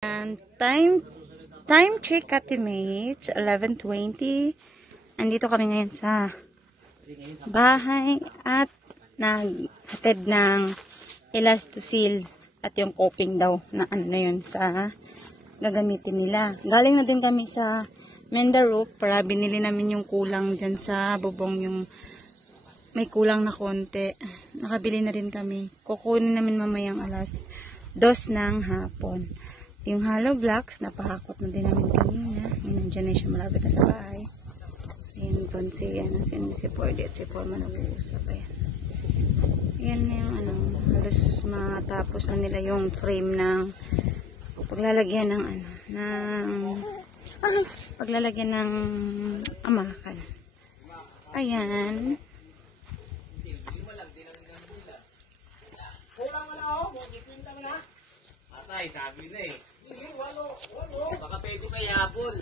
And time check Katimates, 11:20. Andito kami ngayon sa bahay at naghatid ng Elastosil at yung coping daw na ano na yun sa gagamitin nila. Galing na din kami sa Mendarook para binili namin yung kulang dyan sa bubong, yung may kulang na konti. Nakabili na rin kami. Kukunin namin mamayang alas 2 ng hapon. Yung hollow blocks, napahakot na din namin kanina. Yan, nandiyan na siya, malapit na sa bahay. Ayan doon si Pordy at si Forma nag-uusap. Ayan. Ayan na yung ano, halos matapos na nila yung frame ng paglalagyan ng ano, paglalagyan ng amakan. Ayan. Kulang mo na ako, ikwinta mo na. Atay, sabi na eh. Walo. Baka pwede may habol.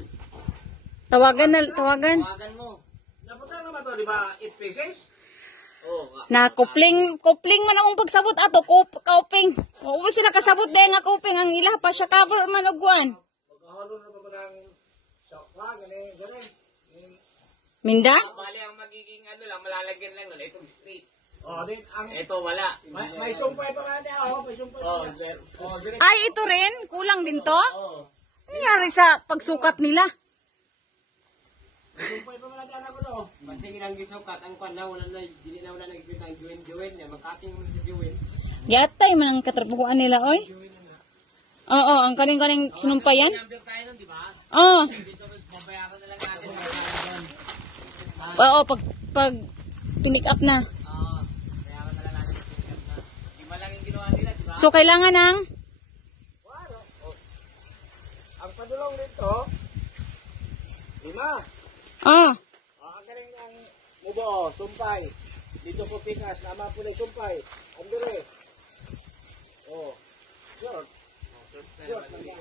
Tawagan. Tawagan mo. Napunta naman to, di ba? 8 pieces? Oo. Na kupling man akong pagsabot ato, kuping. Oo, sila kasabot din nga kuping, ang ila pa siya cover man ogwan. Maghahalo na ba ng shokwa, ganun. Minda? Bali ang magiging ano lang, malalagyan lang nun, itong street. Oh, din ang ito wala. May sumpay pa nga niya, may sumpay. Ay, ito rin, kulang din to? Nangyari sa pagsukat nila? May sumpay pa nga niya ako no. Masing ilang gisukat ang kwan na wala nagkita ang join niya, magkating mo sa join. Yatay man ang katrabahuan nila, oy. Oo, ang kaning sinumpayan. Number tayo nun, di ba? Oo. Babayaran na lang natin. Oo, pag tunick up na. Bayaran na lang natin. Lima lang yung ginawa nila, di ba? So, kailangan ng? Walo. Ang padulong nito, 5. Oo. Ang galing ang mubo, sumpay. Dito po pikas, nama po na sumpay. Andure. Oh. Short. Short lang yan.